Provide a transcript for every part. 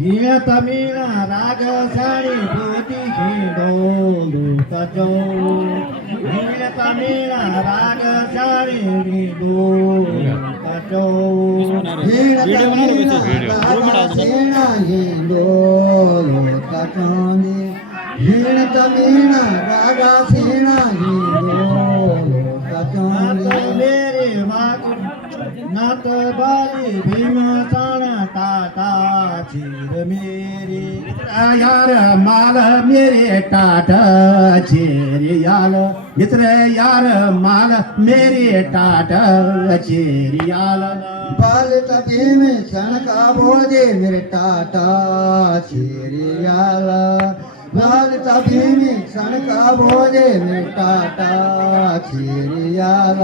हीण तमिळ राग साडी पोती खेळो कचो हीण तमिळ राग साडी कचो हीण तमिळ राग साडी कचो हीण तमिळ राग साडी कचो मेरे मातु नात बाली भीम साणा टाटा चीर मेरी यार माल मेरे टाटा चीर याल मित्र यार माल मेरे टाटा चीर याल बाल तभी में सनका बोझे मेरे टाटा चीर याल बाल तभी में सनका बोझे मेरे टाटा चीर याल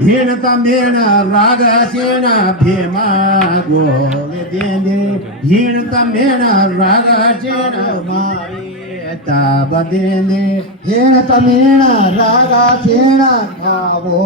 हीण तमेण राग सेण भीमा गोल देंदे हीण तमेण राग सेण मारे ताब देंदे हीण तमेण राग सेण खावो